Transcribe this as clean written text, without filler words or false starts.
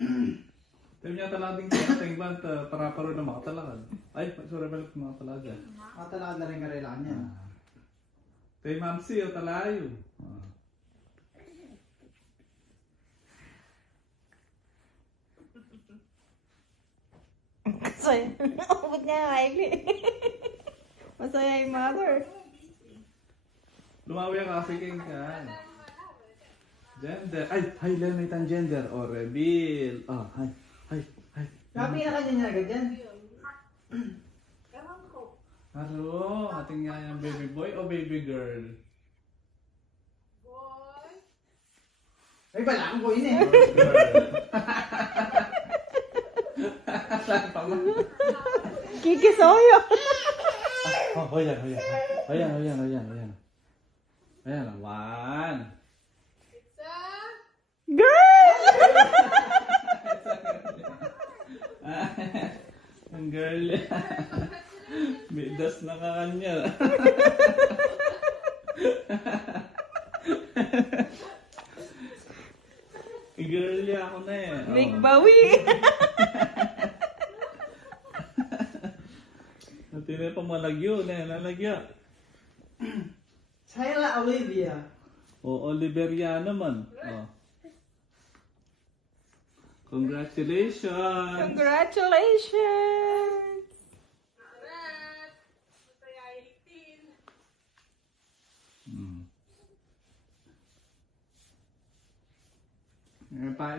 Tayo niya talaga din kaya tingban para paro na makatalakad. Ay, sorry balik makatalaga. Matalakad na rin kailangan yan. Tayo mamsi o talayo. Masaya. Ba't nga Kylie? Masaya yung mother. Lumawi ka kasi king ka. Gender. Ay, hi, limit ang gender. O, reveal. Oh, hi. Sabi na kanya niya agad yan. Hello, ating nga yung baby boy o baby girl? Ay, bala ko yun eh. Kikisoyo. Oh, ayan. Ayan, one. Girl! Ang girl. Bidas na ka kanya. Girl ako na eh. Big Bawi. Natin pa malagyo na nalagya. Tyla Olivia. O Oliveria naman. Oh. Congratulations. Congratulations. Pa